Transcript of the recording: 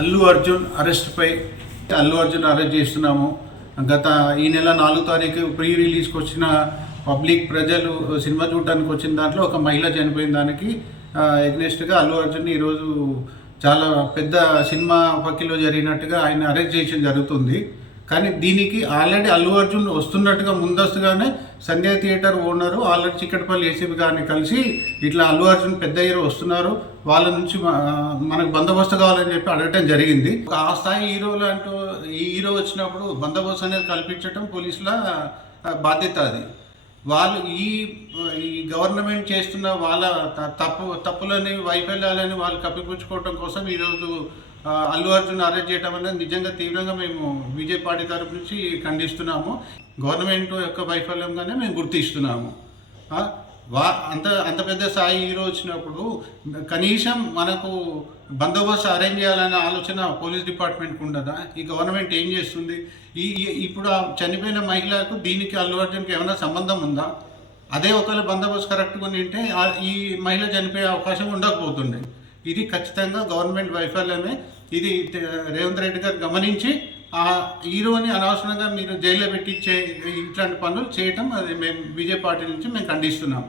Allu Arjun అరెస్ట్పై Allu Arjun arrest చేస్తున్నాము. గత ఈ నెల 4 తారీఖు ప్రీ రిలీజ్కి వచ్చిన పబ్లిక్ ప్రజలు సినిమా చూడడానికి వచ్చిన దాంట్లో ఒక మహిళ చనిపోయిన దానికి ఎగ్నెస్ట్గా అల్లు అర్జున్ ఈరోజు చాలా పెద్ద సినిమా పక్కిలో జరిగినట్టుగా ఆయన అరెస్ట్ చేయడం జరుగుతుంది. కానీ దీనికి ఆల్రెడీ అల్లు అర్జున్ వస్తున్నట్టుగా ముందస్తుగానే సంధ్యా theatre owner already Chikkadpally ACP గారిని కలిసి ఇట్లా అల్లు అర్జున్ పెద్ద హీరో వస్తున్నారు, వాళ్ళ నుంచి మనకు బందోబస్తు కావాలని చెప్పి అడగటం జరిగింది. ఆ స్థాయి హీరోలు అంటూ ఈ హీరో వచ్చినప్పుడు బందోబస్తు అనేది కల్పించడం పోలీసుల బాధ్యత. అది వాళ్ళు ఈ గవర్నమెంట్ చేస్తున్న వాళ్ళ తప్పులని వైఫల్యాలని వాళ్ళు కప్పిపుచ్చుకోవడం కోసం ఈరోజు అల్లు అర్జున్ అరెస్ట్ చేయడం అనేది నిజంగా తీవ్రంగా మేము బీజేపీ పార్టీ తరపు నుంచి ఖండిస్తున్నాము. గవర్నమెంట్ యొక్క వైఫల్యంగానే మేము గుర్తిస్తున్నాము. అంత పెద్ద స్థాయి హీరో వచ్చినప్పుడు కనీసం మనకు బందోబస్తు అరేంజ్ చేయాలనే ఆలోచన పోలీస్ డిపార్ట్మెంట్కి ఉండదా? ఈ గవర్నమెంట్ ఏం చేస్తుంది? ఇప్పుడు ఆ చనిపోయిన మహిళకు దీనికి అల్లు అర్జున్కి ఏమైనా సంబంధం ఉందా? అదే ఒకవేళ బందోబస్తు కరెక్ట్గా ఉంటే ఈ మహిళ చనిపోయే అవకాశం ఉండకపోతుండే. ఇది ఖచ్చితంగా గవర్నమెంట్ వైఫల్యమే. ఇది రేవంత్ రెడ్డి గారు గమనించి ఆ హీరోని అనవసరంగా మీరు జైల్లో పెట్టించే ఇట్లాంటి పనులు చేయటం అది మేము బీజేపీ పార్టీ నుంచి మేము ఖండిస్తున్నాం.